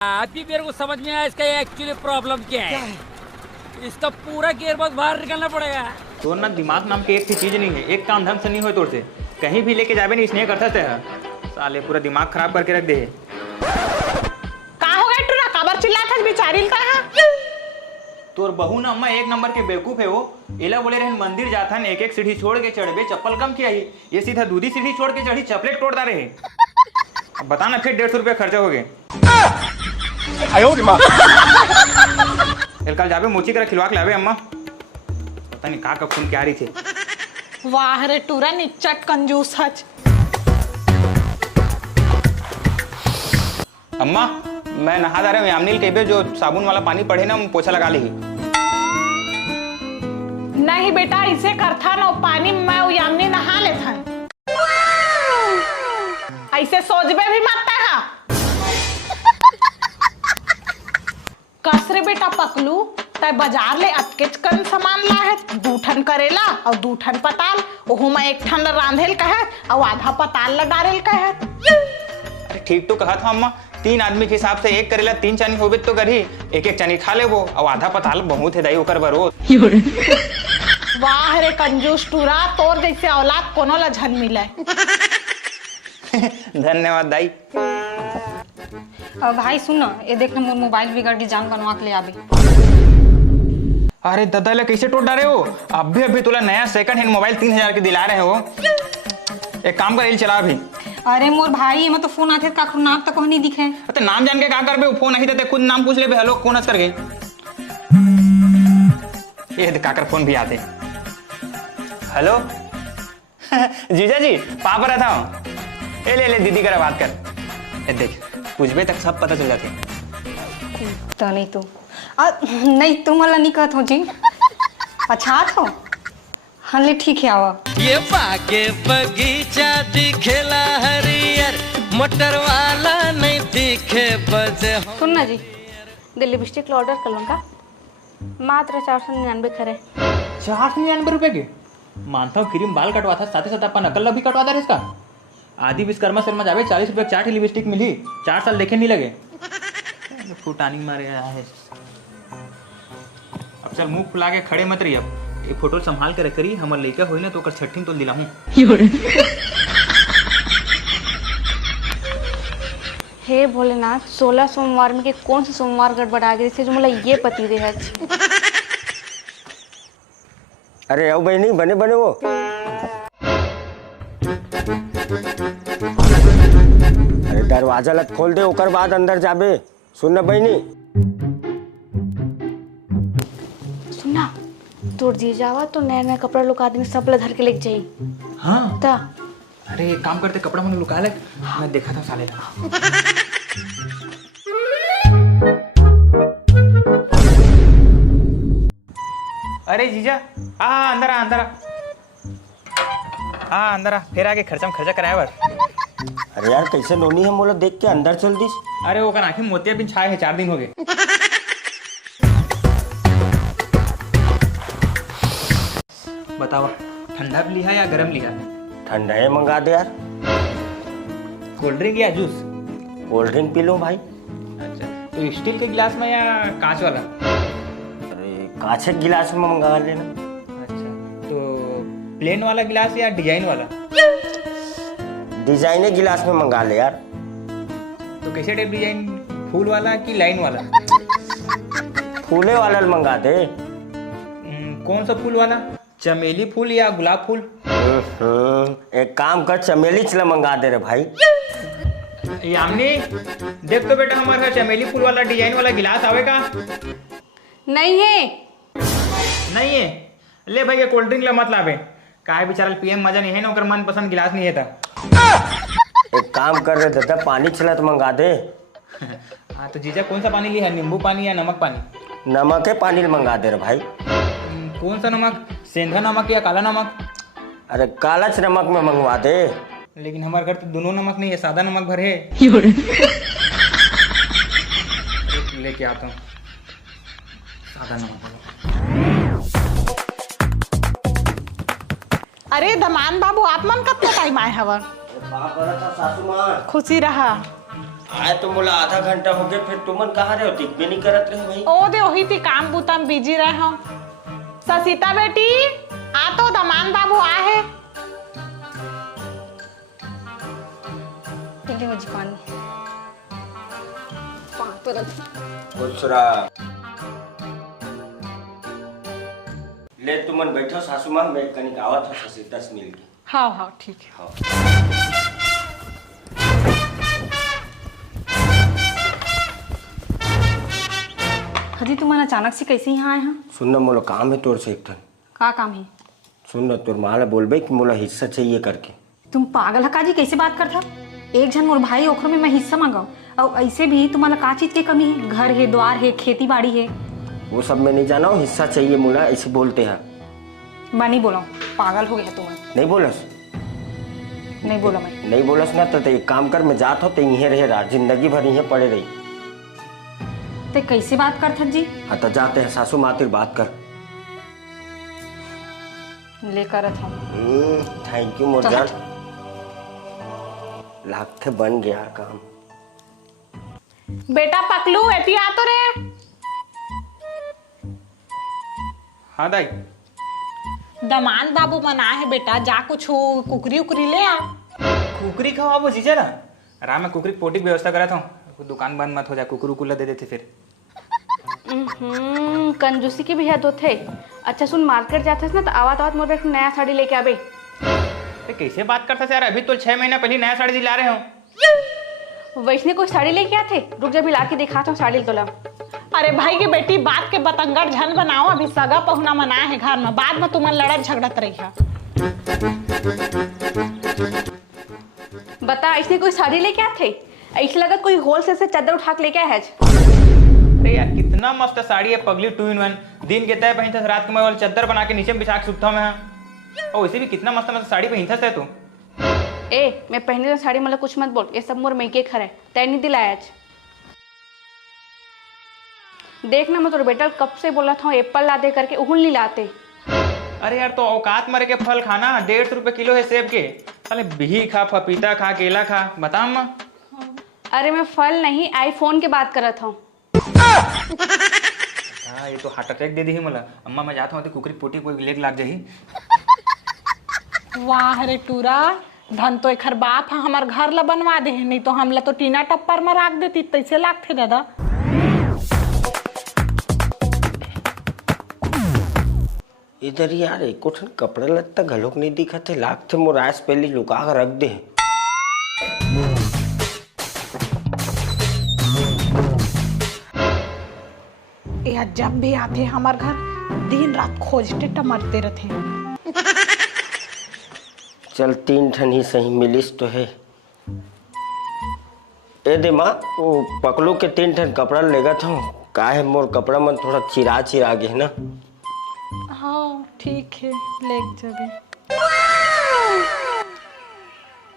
अभी मेरे को समझ में आया इसका एक्चुअली प्रॉब्लम क्या है। इसका पूरा गियरबॉक्स बाहर निकालना पड़ेगा। तो ना दिमाग नाम की एक ही चीज नहीं है, एक काम ढंग से नहीं हो तोड़ से कहीं भी लेके जावे नहीं इसने करता थे साले पूरा दिमाग खराब करके रख दे। का हो गया टूरा काबर चिल्लात है बेचारी का है? तोर बहू ना अम्मा एक नंबर के बेवकूफ है वो। एला बोले रहन मंदिर जाता है एक एक सीढ़ी छोड़ के चढ़बे चप्पल कम किया ही, ये सीधा दूधी सीढ़ी छोड़ के चढ़ी चपलेट तोड़ रहे। अब बता ना फिर 150 रुपया खर्चा हो गए। कल जाबे मोची कर खिलवा के लावे अम्मा, पता नहीं का खून क्या रही थे। वाह रे टूरा निचट कंजूस हच। अम्मा मैं नहा जा रहा हूँ, यामनील कहबे जो साबुन वाला पानी पड़े ना पोछा लगा ली। नहीं बेटा इसे करथा ना पानी मैं यामनी नहा लेथा। ऐसे सोचबे भी मत है। कसरे बेटा पकलू तय बाजार ले अटकेच कर सामान ला है, 2 ठन करेला और 2 ठन पताल, ओहू में 1 ठन रांधेल कहे और आधा पताल ला डारेल कहे। ठीक तो कहा था अम्मा, 3 आदमी के हिसाब से 1 करेला 3 चनी होबे तो करी, 1-1 चनी खा ले वो और आधा पताल बहुत है दाई ओकर बरो। वाह रे कंजूस टूरा, तोर जैसे औलाद कोनो ला झन मिले। धन्यवाद दाई। भाई सुन ना, ये देख ना मोर मोबाइल बिगड़ गई, जान बनवा के ले आबे। अरे दादा ले कैसे टोट डारे हो? अभी तोला नया सेकंड हैंड मोबाइल 3000 के दिला रहे हो। एक काम कर इल चला अभी। अरे मोर भाई एमा तो फोन आथे का नाम तक नहीं दिखे। तो नाम जान के का करबे, फोन नहीं देते खुद नाम पूछ लेबे हेलो कौन हंस करके। ये देख काकर फोन भी आते। हेलो जीजा जी पापा रहता हूँ, ए ले दीदी कर बात कर। ए देख पूछबे तक सब पता चल जाते। तो नहीं तो नहीं तुम वाला नहीं कहत हो जी। अच्छा हो हाँ ले ठीक है आवा। ये बागे बगीचा दिखेला हरियर, मोटर वाला नहीं दिखे बजे। सुन ना जी, दिल्ली लिपस्टिक ऑर्डर कर लूँगा, मात्र 499 खरे। 499 रुपए के? मानता हूँ क्रीम बाल कटवा था, साथ ही साथ आपका नकल भी कटवा था इसका। आदि विश्वकर्मा शर्मा जावे 40 रुपए 4 लिपस्टिक मिली, 4 साल देखे नहीं लगे। फुटानी मारे है। अब चल मुंह फुला के खड़े मत रही, अब ये फोटो संभाल के रखरी, हमार लइका होई ना तो ओकर छठीन तो दिलाहूं। हे भोलेनाथ, 16 सोमवार में के कौन सा सोमवार गड़बड़ा गई से जो मला ये पति दे है। अरे आओ बहनी बने बने वो। अरे दरवाजा लग खोल दे ओकर बाद अंदर जाबे। सुन ना बहनी, सुनना तोड़ दिए जावा तो नया नया कपड़ा लोग आदमी सब ला धर के लेके जाई। हाँ ता अरे एक काम करते कपड़ा मैंने लुका ले, मैं देखा था साले का। अरे जीजा अंदर आ फिर आगे खर्चा कराया बर। अरे यार कैसे लोनी है मोला देख के अंदर चल दिस। अरे वो आँखें मोतिया बिन छाए है, 4 दिन हो गए। बताओ ठंडा भी लिया या गरम लिया? ठंडा है मंगा दे यार। कोल्ड ड्रिंक या juice? Cold drink P low भाई। अच्छा तो स्टील के गिलास में या कांच वाला? अरे कांच के गिलास में मंगा लेना। अच्छा तो प्लेन वाला गिलास या डिजाइन वाला? डिजाइने गिलास में मंगा ले यार। तो कैसे टाइप डिजाइन, फूल वाला कि लाइन वाला? फूले वाला मंगा दे। कौन सा फूल वाला, चमेली फूल या गुलाब फूल? एक काम कर चमेली चला मंगा दे रे भाई। यामनी देख तो बेटा हमारे चमेली फूल वाला डिजाइन वाला गिलास आवेगा? नहीं है। नहीं है? ले भाई ये कोल्ड ड्रिंक ला मत लावे, काहे बेचारा पीएम मजा नहीं है ना, ओकर मन पसंद गिलास नहीं है था। एक काम कर रहे दादा पानी चला तो मंगा दे। हाँ तो जीजा कौन सा पानी लिया है, नींबू पानी या नमक पानी? नमक है पानी मंगा दे रे भाई। कौन सा नमक, सेंधा नमक या काला नमक? अरे कालच नमक में मंगवा दे। लेकिन हमारे घर तो दोनों नमक नहीं है, सादा नमक भर है। लेके आता हूँ सादा नमक। अरे दमान बाबू आप मन कब टाइम आए हवर? खुशी रहा। आए तो बोला आधा घंटा हो गया, फिर तुमन कहाँ रहे हो? दिख भी नहीं करत रहे भाई। ओ दे वही थी काम बूता में बिजी रहे हो। ससीता बेटी आ तो दमान बाबू आ है। लीजिए जी पानी। खुसरा ले तुमन बैठो सासू माँ, मैं कनिक आवत हो ससीता से मिल के। हाँ हाँ ठीक है। हाँ। हजी तुम अचानक से कैसे यहाँ आए हैं? सुन न मोला काम है तोर से एक ठन। का काम है? सुन न तोर माँ ला बोलबे कि मोला हिस्सा चाहिए करके। तुम पागल है काजी, कैसे बात करता? एक जन मोर भाई ओखर में मैं हिस्सा मांगाऊ, और ऐसे भी तुम्हारा का चीज की कमी है? घर है, द्वार है, खेती बाड़ी है। वो सब मैं नहीं जाना हूँ, हिस्सा चाहिए मोला ऐसे बोलते हैं। मैं नहीं बोला, पागल हो गया तुम। नहीं बोलस? नहीं बोला मैं। नहीं बोलस ना तो एक काम कर, मैं जात हो तो यहीं रहे रहा, जिंदगी भर यहीं पड़े रही। ते कैसे बात करता जी? हाँ तो जाते हैं, सासू माँ तेरी बात कर। लेकर था। थैंक यू मोरजान, लागते बन गया काम। बेटा पकलू एटी आ तो रे। हाँ दाई। दमान बाबू मना है बेटा, जा कुछ कुकरी उकरी ले आ। कुकरी खाओ वो जीजा ना, आराम में कुकरी पोटी की व्यवस्था करा था। दुकान बंद मत हो जाए, कुकरू कुल्ला दे देते फिर। कंजूसी की भी हद होते। अच्छा सुन, मार्केट जाते ना तो आवात आवात मोर नया साड़ी लेके आबे। कैसे बात करता यार, अभी तो 6 महीना पहले नया साड़ी दिला रहे हो। वैष्णव कोई साड़ी लेके आते, रुक जा भी ला के दिखाता हूँ साड़ी तोला। अरे भाई की बेटी बात के बतंगड़ झन बनाओ, अभी सगा पहुना मना है घर में, बाद में तुम लड़त झगड़त रही है। बता ऐसे कोई साड़ी लेके आते? ऐसे लगा कोई होलसेल से चादर उठा के लेके आया है। अरे यार कितना मस्त साड़ी है पगली, 2 in 1। दिन के तय पहनता रात के मैं चादर बना के नीचे में बिछा के सुता मैं। और वैसे भी कितना मस्त मस्त साड़ी पहनता है तू। ए मैं पहने तो साड़ी मतलब कुछ मत बोल, ये सब मोर मैके खरा है, तय नहीं दिलाया आज। देखना मैं तो बेटा कब से बोला था एप्पल ला दे करके, उहुल नहीं लाते। अरे यार तो औकात मरे के फल खाना, 150 रुपए किलो है सेब के। अरे बिही खा, पपीता खा, केला खा, बता अम्मा। अरे मैं फल नहीं आईफोन की बात कर रहा था। हाँ ये तो हार्ट अटैक दे दी ही मला। अम्मा मैं जाता हूँ तो कुकरी पोटी कोई लेग लाग जाही। वाह रे टूरा, धन तो एक बाप है, हमार घर ला बनवा दे, नहीं तो हम ला तो टीना टप्पर में रख देती, तैसे लागते दादा। इधर यार एक कपड़ा लत्ता घलोक नहीं दिखा थे, लागते मोर आस पहले लुका कर रख दे। या जब भी आते हमार घर दिन रात खोजते टमरते रहते। चल 3 ठन ही सही मिलिस तो है। ए दे माँ, वो पकलू के 3 ठन कपड़ा लेगा था, का है मोर कपड़ा मन थोड़ा चिरा चिरा गए ना। हाँ ठीक है, लेक जबे।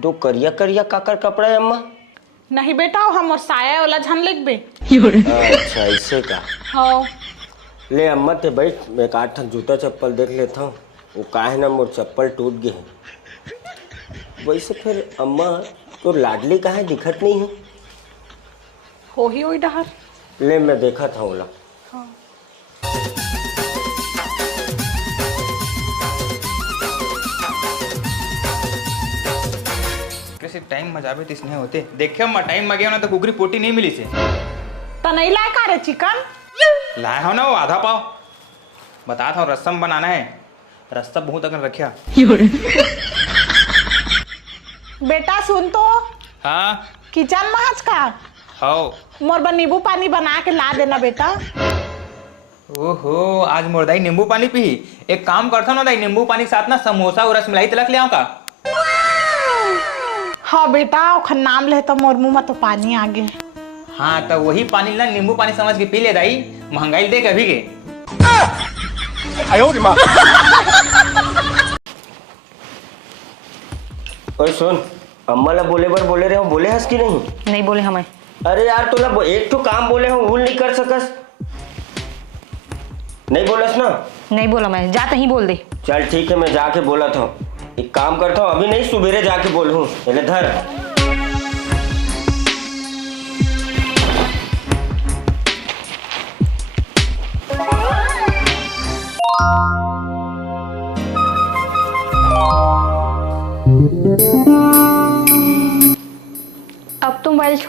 2 करिया करिया काकर कपड़ा है अम्मा? नहीं बेटा हम और साया वाला झन लिख बे। अच्छा ऐसे का। हाँ ले अम्मा ते बैठ, मैं 8 ठन जूता चप्पल देख लेता हूँ। वो का है ना मोर चप्पल टूट गए हैं। वैसे फिर अम्मा तो लाडली कहाँ है, दिखत नहीं है। हो ही वही डहर। ले मैं देखा था ओला। हाँ। कैसे टाइम मजाबे तिसने होते देखे अम्मा, टाइम मगे ना तो कुकरी पोटी नहीं मिली से। तो नहीं लाए का रे चिकन? लाया हो ना वो आधा पाव। बता था रसम बनाना है, रस्ता बहुत अगर रखा। बेटा सुन तो, हाँ किचन में हज का हो। मोर बा नींबू पानी बना के ला देना बेटा। ओहो आज मोर दाई नींबू पानी पी। एक काम करता ना दाई, नींबू पानी के साथ ना समोसा और रसमलाई तलक ले आऊं का? हाँ बेटा ओखर नाम ले तो मोर मुंह में तो पानी आ गए। हाँ तो वही पानी ना नींबू पानी समझ के पी ले दाई, महंगाई दे कभी के। और सुन, अम्मा ला बोले बर बोले रहे हो, बोले हंस की नहीं? नहीं बोले हमें। अरे यार तोला एक तो काम बोले हो, भूल नहीं कर सकस। नहीं बोलस ना? नहीं बोला मैं, जा ही बोल दे। चल ठीक है, मैं जाके बोला था। एक काम करता हूँ, अभी नहीं सुबेरे जाके बोलूँ। पहले धर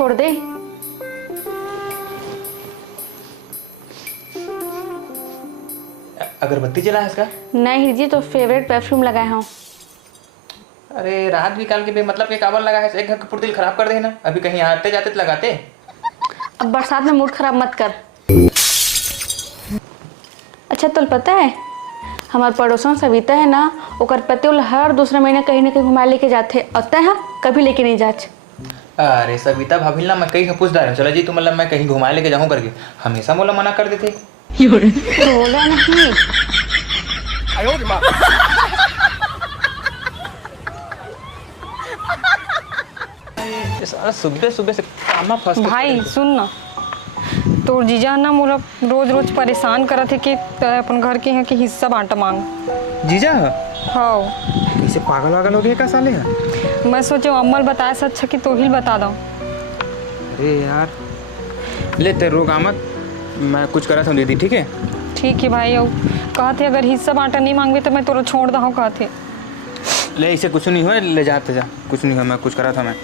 छोड़ दे। अगरबत्ती जला है इसका? नहीं जी, तो फेवरेट परफ्यूम लगाए हूँ। अरे रात भी काल के बेमतलब के काबर लगा है, एक घर का पुर्तिल खराब कर देना। अभी कहीं आते जाते तो लगाते। अब बरसात में मूड खराब मत कर। अच्छा तो पता है हमारे पड़ोसन सविता है ना, ओकर पति हर दूसरे महीने कहीं ना कहीं घुमा लेके जाते, अतः है कभी लेके नहीं जाच। अरे सविता भाभी ना मैं कहीं पूछदार हूँ, चलो जी तुम मतलब मैं कहीं घुमा लेके जाऊँ करके हमेशा मोला मना कर देते। बोला नहीं। सारा सुबह सुबह से कामा फंस भाई सुन ना, तो जीजा ना मोला रोज रोज परेशान करत है कि अपन घर के यहाँ के हिस्सा बांटा मांग। जीजा हाँ कैसे पागल वागल हो गए का साले हैं? मैं सोचे अम्मल बताया से अच्छा कि तो ही बता दो। अरे यार ले तेरे रोगा मत, मैं कुछ करा था दीदी, ठीक है? ठीक है भाई, और कहते अगर हिस्सा बांटा नहीं मांगे तो मैं तोरा छोड़ दो कहते। ले इसे कुछ नहीं हुआ, ले जाते जा, कुछ नहीं हुआ, मैं कुछ करा था मैं।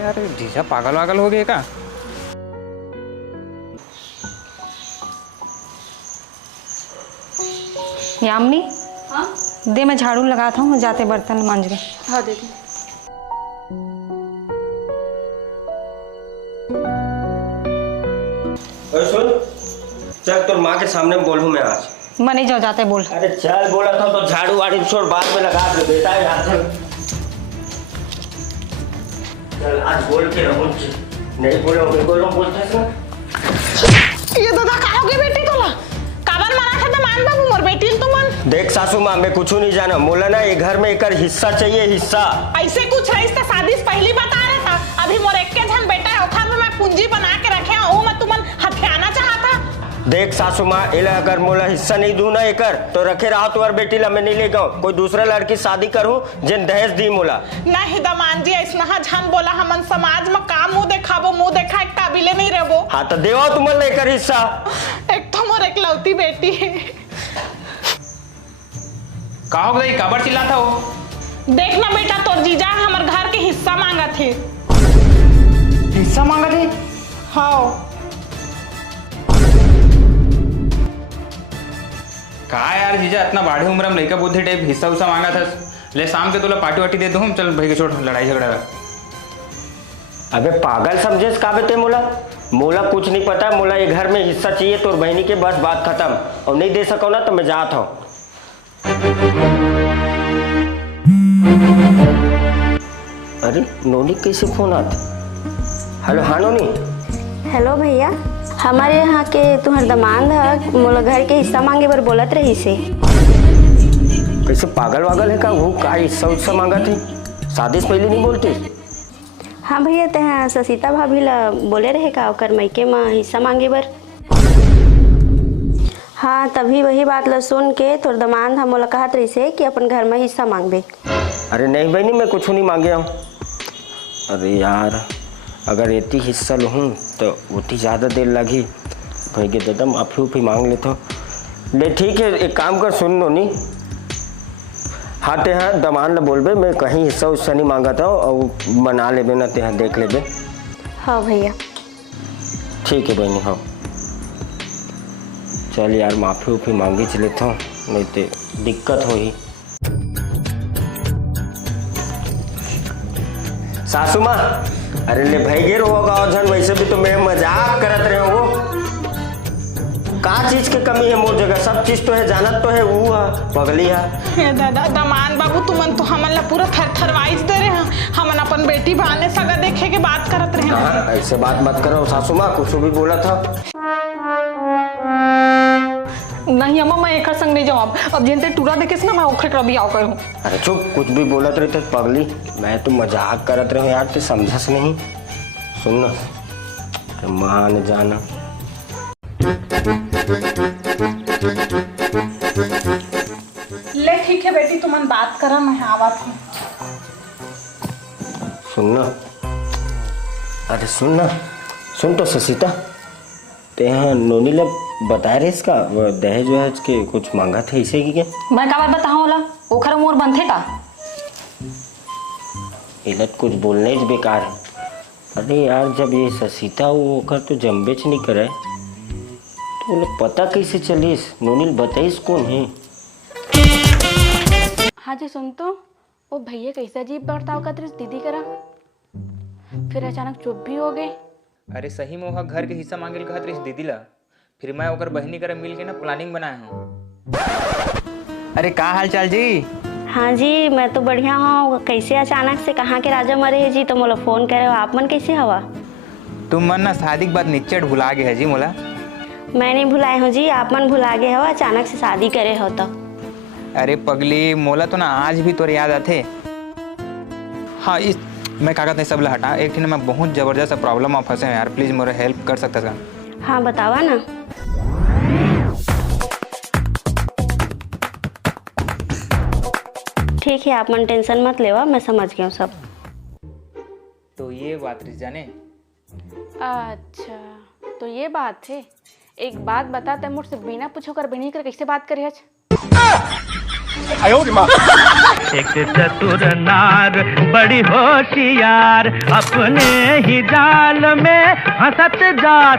यार जीजा पागल वागल हो गए का? यामिनी हाँ दे, मैं झाड़ू लगाता हूँ, जाते बर्तन मांज के। हाँ दीदी। सुन चल, तो माँ के सामने बोलूँ मैं आज। मैं नहीं जाओ, जाते बोल। अरे चल बोला था तो झाड़ू वाड़ी छोड़, बाद में लगा दे बेटा यार। चल आज बोल के रहूँ, नहीं बोलो बोलते ना। ये दादा कहोगे बेटी तोला काबर मारा था दमान बाबू मोर बेटी तुमन। देख सासू माँ, मैं कुछ नहीं जाना, बोला ना ये घर में एक हिस्सा चाहिए, हिस्सा। ऐसे कुछ रईस तो शादी से पहली बता रहा था। अभी मोर एक के धन बेटा है, ओखर में मैं पूंजी बना के रखे हूँ, मैं तुमन हथियाना चाहता। देख सासू माँ, इला अगर मोला हिस्सा नहीं दूँ ना एकर तो रखे रहा तुम्हारे बेटी ला मैं नहीं ले गाँव, कोई दूसरा लड़की शादी करूँ जिन दहेज दी मोला। नहीं दमान जी ऐसा झन बोला, हमन समाज में काम मुंह देखाबो, मुंह देखा एक काबिले नहीं रहबो। हाँ तो देवा तुमन लेकर हिस्सा। एक तो मोर एकलौती बेटी है। का हो गई, काबर चिल्लाता हो? देखना बेटा, तोर जीजा हमार घर के हिस्सा मांगा थे। हिस्सा मांगा थे? हाँ कहा यार जीजा, इतना बाढ़े उम्र में लड़का बुद्धि टाइप हिस्सा उस्सा मांगा था। ले शाम के तोला पार्टी वाटी दे दूँ, चल भाई के छोड़ लड़ाई झगड़ा। अबे पागल समझे का बेटे, मोला कुछ नहीं पता, मोला ये घर में हिस्सा चाहिए तोर बहनी के, बस बात खत्म। और नहीं दे सको ना तो मैं जाता हूँ। अरे नोनी कैसे फोन आता? हेलो हाँ नोनी। हेलो भैया, हमारे यहाँ के तुम्हार दमाद है, मोला घर के हिस्सा मांगे बर बोलत रही से। कैसे पागल वागल है का? वो का हिस्सा उस्सा मांगा थे? शादी से पहले नहीं बोलती? हाँ भैया, तह ससीता भाभी ला बोले रहे का ओकर मायके में हिस्सा मांगे बर। हाँ तभी वही बात ला सुन के तोर दमाद हम मोला कहत रही से कि अपन घर में हिस्सा मांगबे। अरे नहीं बहनी, मैं कुछ नहीं मांगे हूँ। अरे यार अगर इतनी हिस्सा लूँ तो उतनी ज़्यादा देर लगी, भाई के दादा माफ़ी उफी मांग लेता हूँ। ले ठीक है, एक काम कर सुन नोनी, हाँ ते हाँ दमान ला बोलबे, मैं कहीं हिस्सा उस्सा नहीं मांगा था और बना लेबे ना, ते हाँ देख लेबे। हाँ भैया ठीक है बहनी। हाँ चल यार माफ़ी उफी मांगी चले था, नहीं तो दिक्कत हो ही। सासू माँ, अरे ले भाई गिर होगा और जन, वैसे भी तो मैं मजाक करत रहे हो। का चीज की कमी है मोर जगह? सब चीज तो है, जानत तो है, वो है पगली है। हे दादा दमान बाबू, तुमन तो हमन ला पूरा थरथरवाइज दे रहे हैं। हमन अपन बेटी बहाने सगा देखे के बात करत रहे हैं। हाँ ऐसे बात मत करो सासू माँ, कुछ भी बोला था। नहीं अम्मा, मैं एक संग नहीं जाऊँ। अब जिनते टूरा देखे ना मैं ओखर कभी आओ करूँ। अरे चुप, कुछ भी बोलत रहे थे पगली, मैं तो मजाक करत रहे यार, ते समझस नहीं। सुन ना मान जाना। ले ठीक है बेटी, तुमन बात करा, मैं आवत हूँ। सुनना, अरे सुनना, सुन तो ससीता, ते हाँ नोनी ला बता रहे इसका वो दहेज वहेज के कुछ मांगा थे इसे की क्या? मैं का बात बताऊँ ला, ओखर मोर बनथे का? इलत कुछ बोलने ही बेकार है। अरे यार जब ये ससीता वो ओकर तो जम्बेच नहीं करे तो उन्हें पता कैसे चलिस नोनिल बताइस कौन है। हाँ जी सुन तो वो भैया कैसे अजीब बर्ताव करते दीदी करा, फिर अचानक चुप भी हो गए। अरे सही में वहाँ घर के हिस्सा मांगे कहत रही दीदी ला, फिर मैं ओकर बहनी करे मिल के ना प्लानिंग बनाया हूँ। अरे का हाल चाल जी? हाँ जी मैं तो बढ़िया हूँ। कैसे अचानक से कहाँ के राजा मरे है जी, तो मोला फोन करे हो। आप मन कैसे हवा? तुम मन ना शादी के बाद निच्चट भुला गए है जी मोला। मैं नहीं भुलाए हूँ जी, आप मन भुला गए हो अचानक से शादी करे हो तो। अरे पगली मोला तो ना आज भी तोरे याद आते। हाँ इस मैं कागज नहीं सब ला हटा, एक दिन मैं बहुत जबरदस्त प्रॉब्लम में फंसे हैं यार, प्लीज मेरे हेल्प कर सकता है? हाँ बतावा ना। ठीक है आप मन टेंशन मत लेवा, मैं समझ गया हूँ सब। तो ये बात रिस जाने। अच्छा तो ये बात है। एक बात बता, तै मुझसे बिना पूछो कर बहनी कर कैसे बात करे? एक चतुर नार बड़ी होशियार, अपने ही जाल में हंसत जात